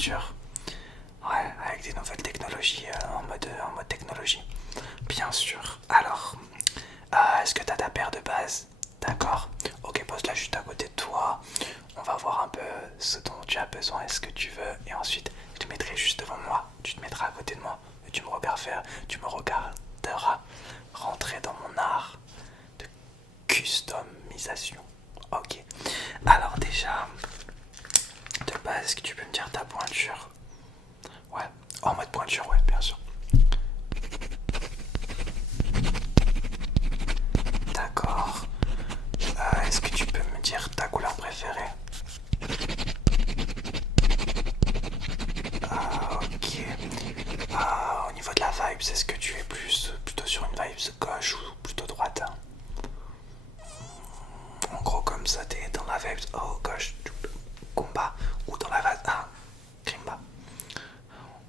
chaussures. Ouais, avec des nouvelles technologies, en mode technologie. Bien sûr. Alors, est-ce que tu as ta paire de base? D'accord. Ok, pose-la juste à côté de toi. On va voir un peu ce dont tu as besoin et ce que tu veux. Et ensuite, je te mettrai juste devant moi. Tu te mettras à côté de moi. Et tu me regarderas rentrer dans mon art de customisation. Ok. Alors déjà, de base, est-ce que tu peux me dire ta pointure? Ouais. En mode pointure, ouais, bien sûr. D'accord. Est-ce que tu peux me dire ta couleur préférée? Ok. Au niveau de la vibe, est-ce que tu es plutôt sur une vibe gauche ou plutôt droite? En gros, comme ça, t'es dans la vibe gauche, combat, ou dans la vibe Krimba.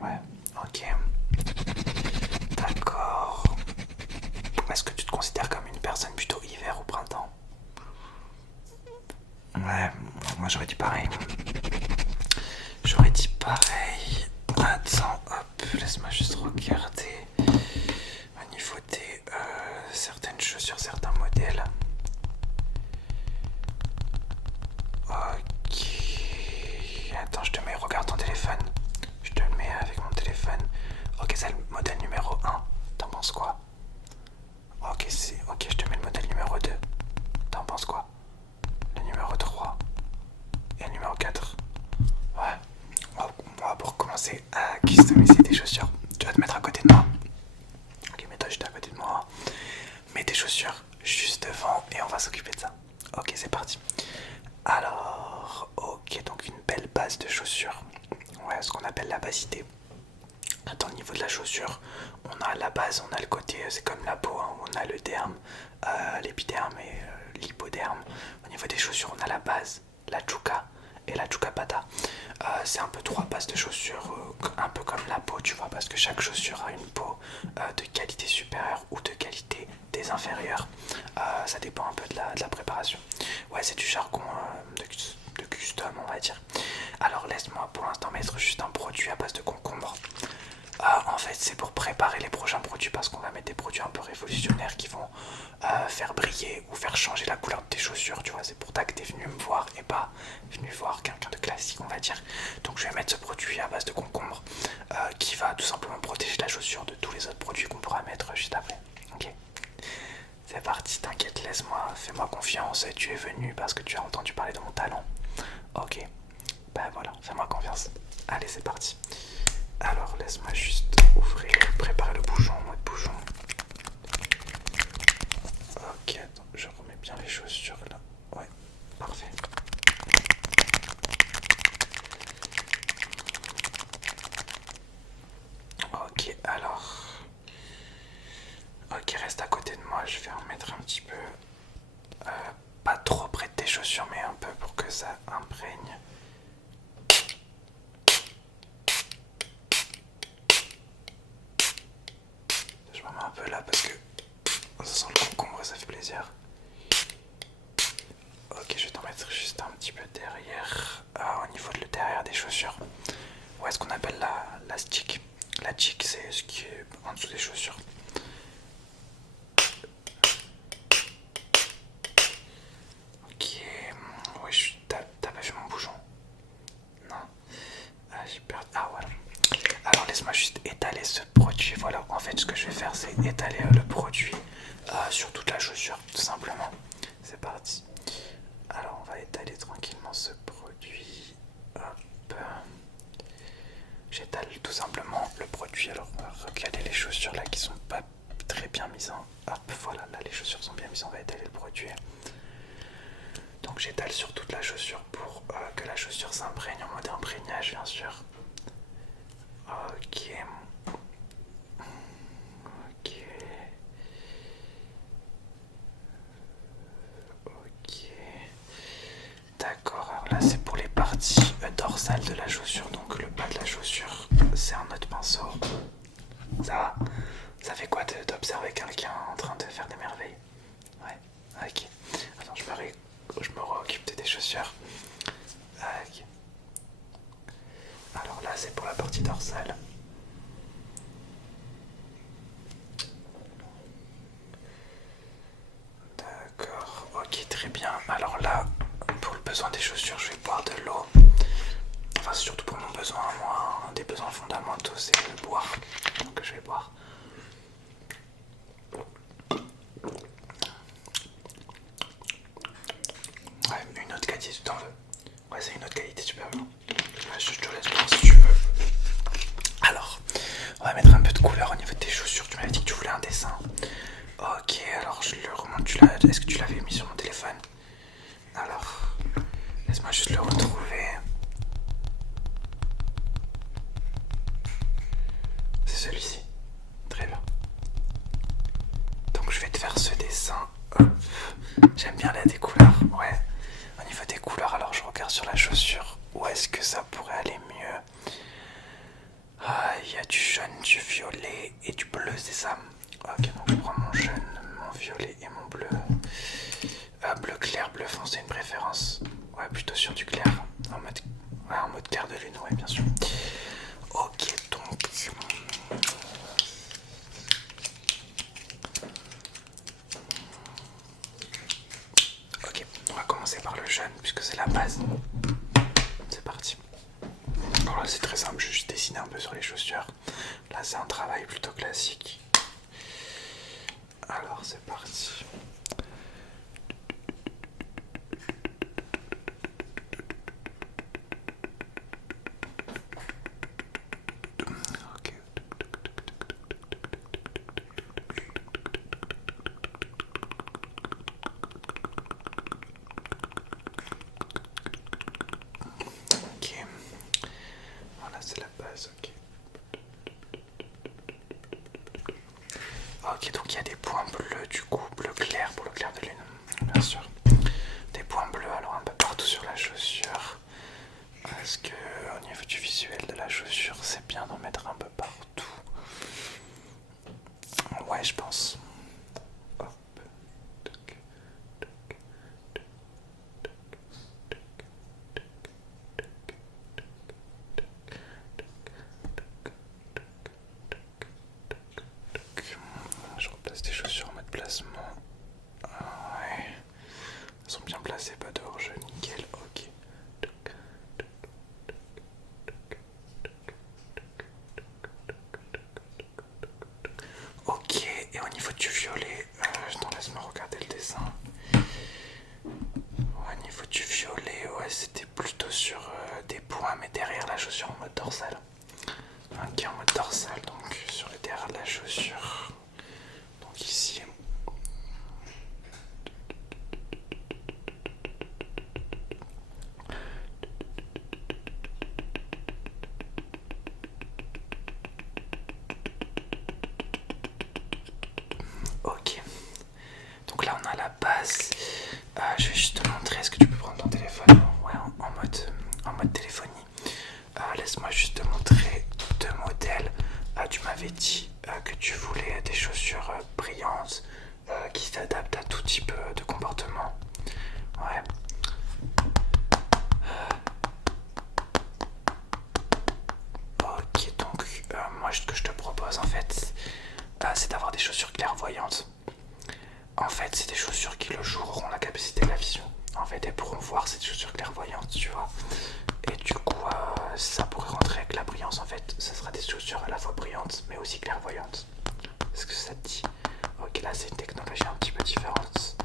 Ouais, ok. D'accord. Est-ce que tu te considères comme une personne plutôt hiver ou printemps? Ouais, moi j'aurais dit pareil. J'aurais dit pareil. Attends, hop, laisse-moi juste regarder au niveau des certaines chaussures, certains modèles. Ok. Attends, je te mets, regarde ton téléphone. Je te le mets avec mon téléphone. Ok, c'est le modèle numéro 1. T'en penses quoi? Ok, ok, je te mets le modèle numéro 2. T'en penses quoi? Le numéro 3 et le numéro 4. Ouais. Pour commencer à customiser tes chaussures, tu vas te mettre à côté de moi. Ok, mets-toi juste à côté de moi. Mets tes chaussures juste devant et on va s'occuper de ça. Ok, c'est parti. Alors, ok, donc une belle base de chaussures. Ouais, ce qu'on appelle la basité. Dans le niveau de la chaussure, on a la base, on a le côté, c'est comme la peau, hein, on a le derme, l'épiderme et l'hypoderme. Au niveau des chaussures, on a la base, la chouka et la chouka pata. C'est un peu trois bases de chaussures, un peu comme la peau, tu vois, parce que chaque chaussure a une peau de qualité supérieure ou de qualité désinférieure. Ça dépend un peu de la préparation. Ouais, c'est du jargon de custom, on va dire. Alors laisse-moi pour l'instant mettre juste un produit à base de concombre. En fait, c'est pour préparer les prochains produits parce qu'on va mettre des produits un peu révolutionnaires qui vont faire briller ou faire changer la couleur de tes chaussures. Tu vois, c'est pour ça que t'es venu me voir et pas venu voir quelqu'un de classique, on va dire. Donc, je vais mettre ce produit à base de concombre qui va tout simplement protéger la chaussure de tous les autres produits qu'on pourra mettre juste après. Ok, c'est parti, t'inquiète, laisse-moi, fais-moi confiance. Tu es venu parce que tu as entendu parler de mon talent. Ok, ben voilà, fais-moi confiance. Allez, c'est parti. Alors laisse-moi juste ouvrir, préparer le bouchon en mode bouchon. Ok, attends, je remets bien les chaussures là. Ouais, parfait. Ok, alors. Ok, reste à côté de moi, je vais en mettre un petit peu. Pas trop près de tes chaussures, mais un peu pour que ça imprègne. Je me mets un peu là parce que ça sent le concombre et ça fait plaisir. Ok, je vais t'en mettre juste un petit peu derrière, au niveau de le derrière des chaussures. Ouais, ce qu'on appelle la stick. La chick, c'est ce qui est en dessous des chaussures. Ok, ouais, t'as pas vu mon bouchon? Non. J'ai perdu. Ah, voilà. Alors, laisse-moi juste étaler ce produit. Voilà, en fait, ce que je vais faire, c'est étaler le produit sur toute la chaussure, tout simplement. C'est parti. Alors, on va étaler tranquillement ce produit. Hop. J'étale tout simplement le produit. Alors, regardez les chaussures là qui sont pas très bien mises en. Hop, voilà, là les chaussures sont bien mises. On va étaler le produit. Donc, j'étale sur toute la chaussure pour que la chaussure s'imprègne en mode imprégnage, bien sûr. Ok. Ok. Ok. D'accord, alors là c'est pour les parties dorsales de la chaussure, donc le bas de la chaussure, c'est un autre pinceau. Ça va? Ça fait quoi d'observer quelqu'un en train de faire des merveilles? Ouais, ok. Attends, je me réoccupe de tes chaussures. Ok. Alors c'est pour la partie dorsale. D'accord, ok, très bien. Alors là, pour le besoin des chaussures, je vais boire de l'eau. Enfin, c'est surtout pour mon besoin, moi, un des besoins fondamentaux, c'est le boire. Donc je vais boire. Ouais, une autre qualité, tu t'en veux? Ouais, c'est une autre qualité, tu peux avoir. Je te laisse boire si tu veux. Alors, on va mettre un peu de couleur au niveau de tes chaussures. Tu m'avais dit que tu voulais un dessin. Ok, alors je le remonte. Est-ce que tu l'avais mis sur mon téléphone? Alors, laisse-moi juste le retrouver. C'est celui-ci. Très bien. Donc je vais te faire ce dessin. Hop. J'aime bien la des couleurs. Ouais. Au niveau des couleurs, alors je regarde sur la chaussure. Où est-ce que ça pourrait aller mieux? Ah, il y a du jaune, du violet et du bleu, c'est ça? Ok, donc je prends mon jaune, mon violet et mon bleu. Bleu clair, bleu foncé, une préférence. Ouais, plutôt sur du clair. En mode clair de lune, ouais, bien sûr. Ok, donc. Ok, on va commencer par le jaune puisque c'est la base. C'est parti. Alors là, c'est très simple, je vais juste dessiner un peu sur les chaussures. Là, c'est un travail plutôt classique. Alors, c'est parti. Ok. Ok. Voilà, c'est la base, ok. Ok, donc il y a des points bleus, du coup, bleu clair pour le clair de lune, bien sûr. Des points bleus, alors un peu partout sur la chaussure. Est-ce que au niveau du visuel de la chaussure, c'est bien d'en mettre un peu partout? Ouais, je pense. Hop. Tac, tac, tac. Je replace des chaussures en mode placement. Ouais. Elles sont bien placées, pas de hors-jeu, nickel. Ok. Ok, et au niveau du violet, attends, laisse-moi regarder le dessin. Au niveau du violet, ouais, c'était plutôt sur des points, mais derrière la chaussure en mode dorsale. Ok, en mode dorsale, donc sur le derrière de la chaussure. Donc ici. Ok. Donc là, on a la base. Je vais juste te montrer. Est-ce que tu peux prendre ton téléphone? Ouais, en mode téléphonie. Laisse-moi juste te montrer deux modèles. Tu m'avais dit que tu voulais des chaussures brillantes qui s'adaptent à tout type de comportement. Ouais. Ok, donc moi ce que je te propose en fait, c'est d'avoir des chaussures clairvoyantes. En fait, c'est des chaussures qui le jour auront la capacité de la vision. En fait, elles pourront voir ces chaussures clairvoyantes, tu vois. Et du coup, ça pourrait rentrer avec la brillance. En fait, ça sera des chaussures à la fois brillantes, mais aussi clairvoyantes. Est-ce que ça te dit? Ok, là, c'est une technologie un petit peu différente.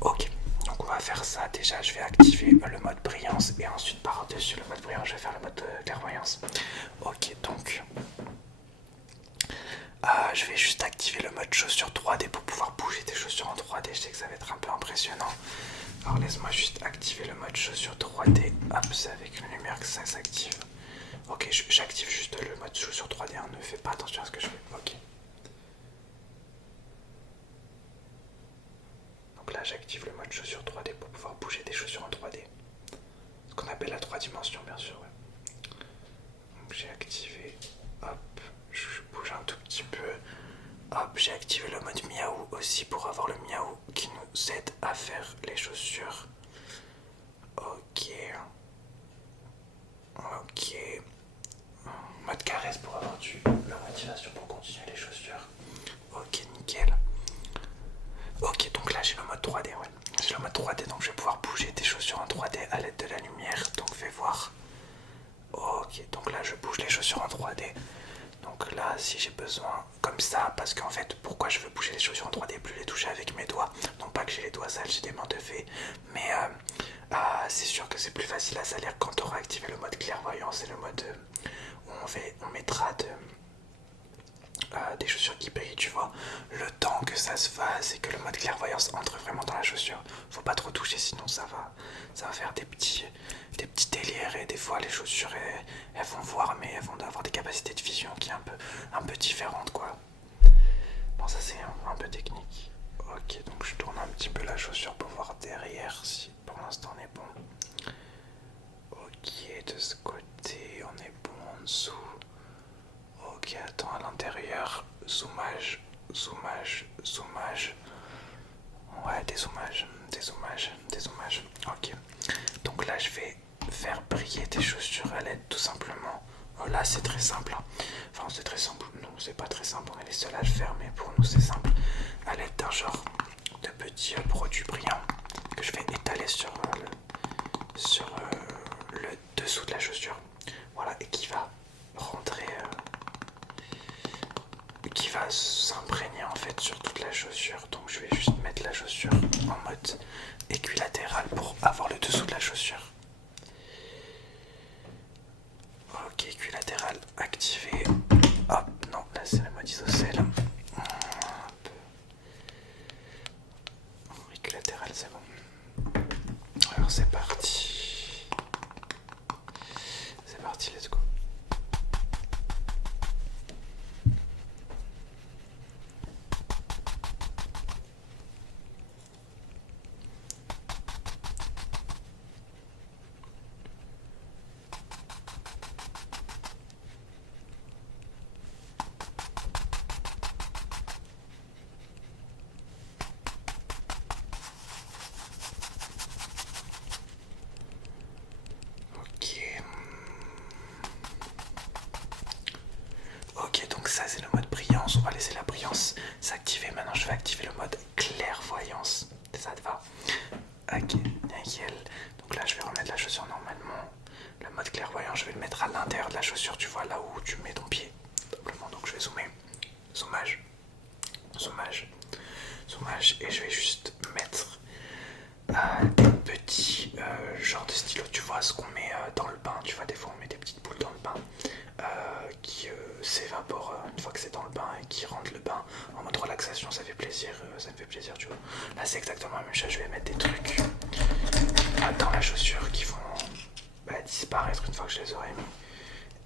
Ok, donc on va faire ça. Déjà, je vais activer le mode brillance et ensuite, par-dessus le mode brillance, je vais faire le mode clairvoyance. Ok, donc je vais juste activer le mode chaussures 3D pour pouvoir bouger tes chaussures en 3D. Je sais que ça va être un peu impressionnant. Alors laisse-moi juste activer le mode chaussures 3D. Hop, c'est avec la lumière que ça s'active. Ok, j'active juste le mode chaussures 3D. Hein. Ne fais pas attention à ce que je fais. Ok. Donc là, j'active le mode chaussures 3D pour pouvoir bouger des chaussures en 3D. Ce qu'on appelle la 3 dimensions, bien sûr. Ouais. Donc j'ai activé. Hop, je bouge un tout petit peu. Hop, j'ai activé le mode miaou aussi pour avoir le miaou qui nous aide à faire les chaussures. Ok. Ok, donc là je bouge les chaussures en 3D. Donc là si j'ai besoin comme ça, parce qu'en fait pourquoi je veux bouger les chaussures en 3D, plus les toucher avec mes doigts, non pas que j'ai les doigts sales, j'ai des mains de fée, mais c'est sûr que c'est plus facile à salir quand on aura activé le mode clairvoyance et le mode où on mettra des chaussures qui brillent, tu vois, le temps que ça se fasse et que le mode clairvoyance entre vraiment dans la chaussure. Faut pas trop toucher, sinon ça va faire des petits délires, et des fois les chaussures elles vont voir, mais elles vont avoir des capacités de vision qui est un peu différentes, quoi. Bon, ça c'est un peu technique. Ok, donc je tourne un petit peu la chaussure pour voir derrière si pour l'instant on est bon. Ok, de ce côté on est bon, en dessous. Ok, attends, à l'intérieur, zoomage. Ouais, dézoomage. Ok. Donc là, je vais faire briller tes chaussures à l'aide, tout simplement. Oh, là, c'est très simple. Hein. Enfin, c'est très simple. Non, c'est pas très simple. On est les seuls à le faire, mais pour nous, c'est simple. À l'aide d'un genre de petits produits brillants que je vais étaler sur le dessous de la chaussure. Voilà, et qui va rentrer. Qui va s'imprégner en fait sur toute la chaussure. Donc je vais juste mettre la chaussure en mode équilatéral pour avoir le dessous de la chaussure. Ok, équilatéral activé. Hop, non, là c'est le mode isocèle. Hop. Équilatéral, c'est bon. Alors c'est parti. C'est parti, let's go. Ok, donc ça c'est le mode brillance, on va laisser la brillance s'activer. Maintenant je vais activer le mode clairvoyance. Ça te va? Ok, nickel. Donc là je vais remettre la chaussure normalement. Le mode clairvoyant, je vais le mettre à l'intérieur de la chaussure, tu vois, là où tu mets ton pied. Simplement, donc je vais zoomer. Zoomage. Et je vais juste mettre des petits genres de stylos, tu vois, ce qu'on met dans le bain. Tu vois, des fois on met des petites boules dans le bain qui s'évaporent une fois que c'est dans le bain et qui rendent le bain en mode relaxation. Ça fait plaisir, tu vois. Là c'est exactement la même chose, je vais mettre des trucs dans la chaussure qui vont disparaître une fois que je les aurai mis.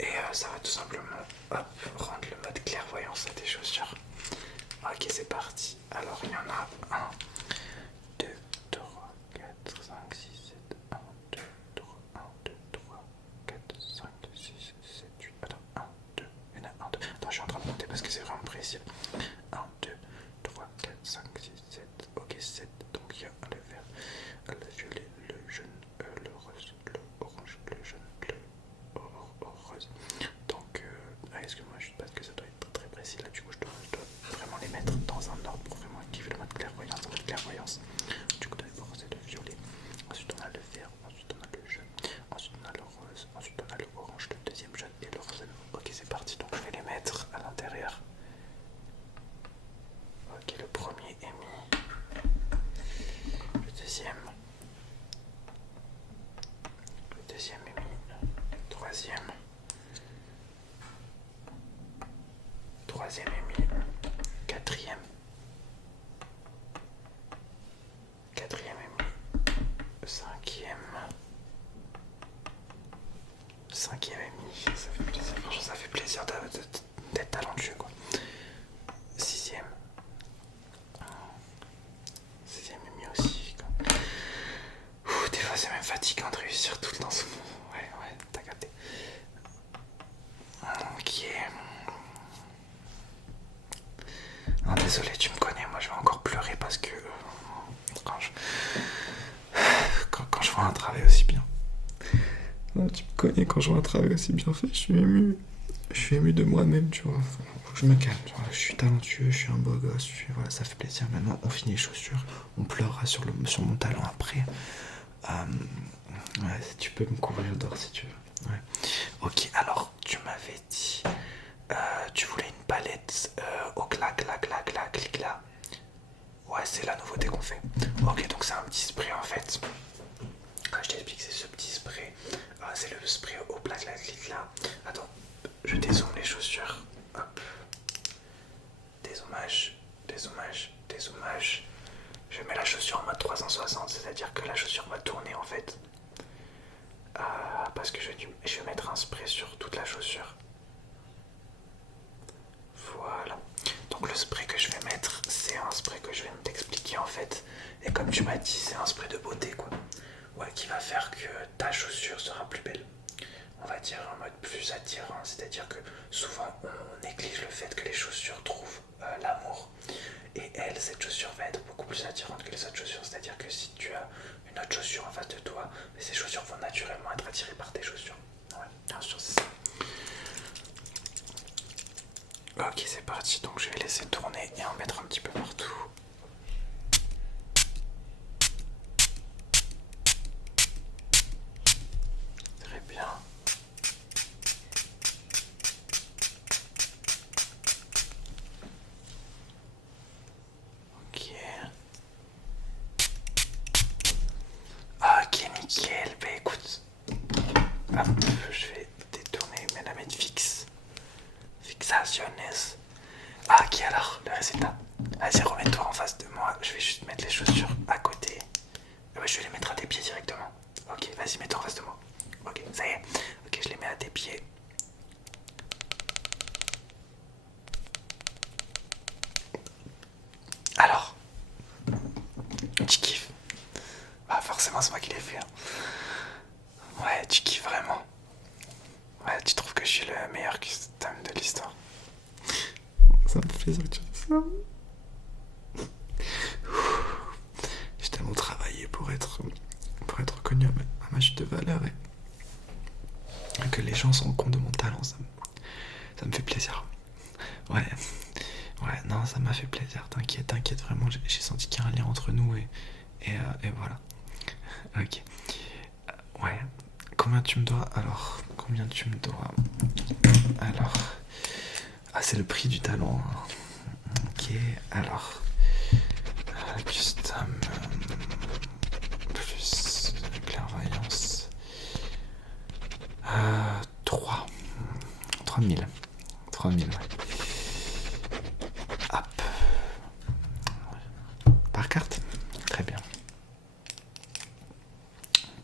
Et ça va tout simplement rendre le mode clairvoyance à tes chaussures. Ok, c'est parti. Alors il y en a 1, 2, 3, 4, 5, 6, 7, 1, 2, 3, 1, 2, 3, 4, 5, 6, 7, 8. Attends, 1, 2, il y en a 1, 2. Attends, je suis en train de monter parce que c'est vraiment précis. 1, 2, 3, 4, 5, 6, 7. Ok, 7. Donc il y a le vert, le violet, le jaune, le rose, le orange, le jaune, le rose. Donc, excuse-moi, juste parce que ça doit être très précis là. Du coup, je dois vraiment les mettre dans un ordre pour vraiment activer le mode clairvoyance. Du coup, d'abord c'est le violet, ensuite on a le vert, ensuite on a le jaune, ensuite on a le rose, ensuite on a le orange, le deuxième jaune et le rose. Ok, c'est parti, donc je vais les mettre à l'intérieur. Ok, le premier est mis, le deuxième est mis, troisième est mis, quatrième est mis, cinquième est mis. Ça fait plaisir, franchement, ça fait plaisir d'être talentueux, quoi. Sixième est mis aussi, quoi. Des fois c'est même fatigant de réussir tout le temps ce mot. Ouais, t'as capté. Ok. Non, désolé, tu me connais, moi je vais encore pleurer parce que quand je vois un travail aussi bien. Non, tu me connais, quand je vois un travail aussi bien fait, je suis ému. Je suis ému de moi-même, tu vois. Faut que je me calme. Je suis talentueux, je suis un beau gosse. Voilà, ça fait plaisir. Maintenant, on finit les chaussures. On pleurera sur mon talent après. Ouais, tu peux me couvrir d'or si tu veux. Ouais. Ok, alors, backlight là. Attends, je dézoome les chaussures. Hop. Dézoomage, dézoomage, dézoomage. Je mets la chaussure en mode 360, c'est-à-dire que la chaussure va tourner en fait. Parce que je vais mettre un spray sur toute la chaussure. Voilà. Donc le spray que je vais mettre, c'est un spray que je viens de t'expliquer en fait. Et comme tu m'as dit, c'est un spray de beauté quoi. Ouais, qui va faire que ta chaussure sera plus belle. On va dire en mode plus attirant, c'est-à-dire que souvent on néglige le fait que les chaussures trouvent l'amour. Et elle, cette chaussure va être beaucoup plus attirante que les autres chaussures, c'est-à-dire que si tu as une autre chaussure en face de toi, ces chaussures vont naturellement être attirées par tes chaussures. Ouais, bien sûr, c'est ça. Ok, c'est parti, donc je vais laisser tourner et en mettre un petit peu partout. Très bien. Ok. Ok, nickel. Bah écoute, hop, je vais détourner, mais la mettre fixe. Fixaciones. Ok, alors, le résultat. Vas-y, remets-toi en face de moi. Je vais juste mettre les chaussures à côté. Je vais les mettre à tes pieds directement. Ok, vas-y, mets-toi en face de moi. Ok, ça y est. Ok, je les mets à tes pieds. Alors, tu kiffes? Bah forcément, c'est moi qui l'ai fait. Hein. Ouais, tu kiffes vraiment. Ouais, tu trouves que je suis le meilleur custom de l'histoire. Ça me fait plaisir que tu dises ça. J'ai tellement travaillé pour être reconnu à ma juste valeur et que les gens se rendent compte de mon talent, ça me fait plaisir. Ouais, non, ça m'a fait plaisir, t'inquiète, vraiment, j'ai senti qu'il y a un lien entre nous et voilà. Ok. Ouais, combien tu me dois alors? Alors, c'est le prix du talent. Ok, alors, custom plus clairvoyance. 3000, ouais. Hop. Par carte? Très bien.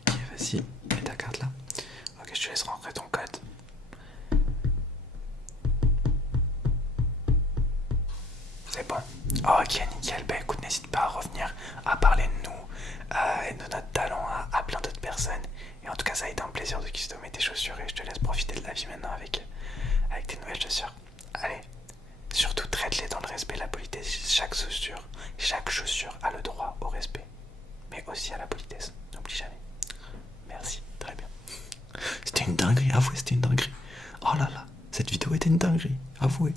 Ok, vas-y, mets ta carte là. Ok, je te laisse rentrer ton code. C'est bon. Ok, nickel. Bah écoute, n'hésite pas à revenir, à parler de nous et de notre talent à plein d'autres personnes. Et en tout cas, ça a été un plaisir de customer tes chaussures et je te laisse profiter de la vie maintenant avec tes nouvelles chaussures. Allez, surtout traite-les dans le respect et la politesse. Chaque chaussure a le droit au respect, mais aussi à la politesse. N'oublie jamais. Merci, très bien. C'était une dinguerie, avouez, c'était une dinguerie. Oh là là, cette vidéo était une dinguerie, avouez.